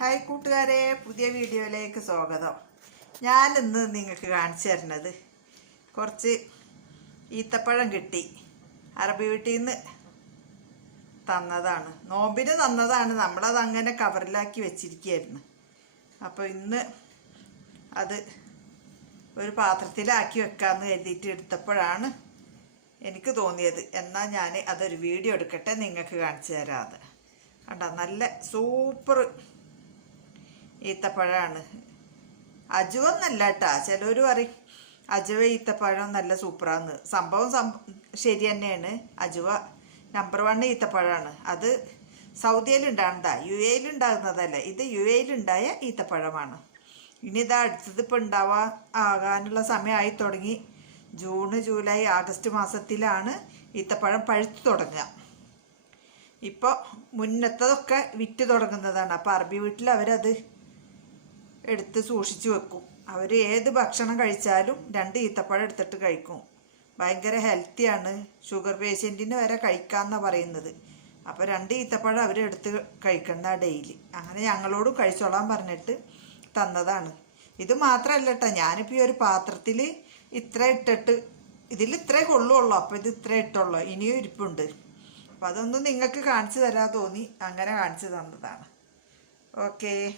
Hi കൂട്ടുകാരെ പുതിയ വീഡിയോയിലേക്ക് സ്വാഗതം. ഞാനിന്ന് നിങ്ങൾക്ക് കാണിച്ചു തരുന്നത് കുറച്ച് ഈത്തപ്പഴം കിട്ടി. അറബി വീട്ടിൽ നിന്ന് തന്നതാണ്. നോമ്പിന് തന്നതാണ്. നമ്മളത് അങ്ങനെ കവറിലാക്കി വെച്ചിരിക്കുകയായിരുന്നു. അപ്പോൾ ഇന്ന് അത് ഒരു പാത്രത്തിലാക്കി വെക്കാമെന്ന് കരുതിയിട്ട് എടുത്തപ്പോഴാണ് എനിക്ക് തോന്നിയത്. എന്നാൽ ഞാൻ അതൊരു വീഡിയോ എടുക്കട്ടെ നിങ്ങൾക്ക് കാണിച്ചു തരാതെ കണ്ട? നല്ല സൂപ്പർ ഈത്തപ്പഴമാണ് അജുവെന്നല്ല കേട്ടാ ചിലവർ പറയും അജുവ ഈത്തപ്പഴം നല്ല സൂപ്പറാന്ന്. സംഭവം ശരി തന്നെയാണ്. അജുവ നമ്പർ വൺ ഈത്തപ്പഴമാണ് അത് സൗദിയിൽ ഉണ്ടാകുന്നതാ യു എയിൽ ഉണ്ടാകുന്നതല്ല ഇത് യു എയിൽ ഉണ്ടായ ഈത്തപ്പഴമാണ്. ഇനി ഇതാ അടുത്തത് ഇപ്പം ഉണ്ടാവാൻ ആകാനുള്ള സമയമായി തുടങ്ങി. ജൂണ് ജൂലൈ ആഗസ്റ്റ് മാസത്തിലാണ് ഈത്തപ്പഴം പഴുത്തു തുടങ്ങുക. ഇപ്പോൾ മുന്നത്തതൊക്കെ വിറ്റ് തുടങ്ങുന്നതാണ്. അപ്പോൾ അറബി വീട്ടിൽ അവരത് എടുത്ത് സൂക്ഷിച്ചു വെക്കും. അവർ ഏത് ഭക്ഷണം കഴിച്ചാലും രണ്ട് ഈത്തപ്പഴം എടുത്തിട്ട് കഴിക്കും. ഭയങ്കര ഹെൽത്തിയാണ് ഷുഗർ പേഷ്യന്റിന് വരെ കഴിക്കാമെന്നാണ് പറയുന്നത്. അപ്പോൾ രണ്ട് ഈത്തപ്പഴം അവർ എടുത്ത് കഴിക്കണ്ട ഡെയിലി അങ്ങനെ ഞങ്ങളോടും കഴിച്ചോളാൻ പറഞ്ഞിട്ട് തന്നതാണ്. ഇത് മാത്രമല്ല കേട്ടോ ഞാനിപ്പോൾ ഈ ഒരു പാത്രത്തിൽ ഇത്ര ഇട്ടിട്ട് ഇതിൽ ഇത്രേ കൊള്ളുള്ളൂ. അപ്പോൾ ഇത് ഇത്ര ഇട്ടുള്ളൂ. ഇനിയും ഇരിപ്പുണ്ട്. അപ്പോൾ അതൊന്നും നിങ്ങൾക്ക് കാണിച്ചു തരാൻ തോന്നി. അങ്ങനെ കാണിച്ചു തന്നതാണ്. ഓക്കേ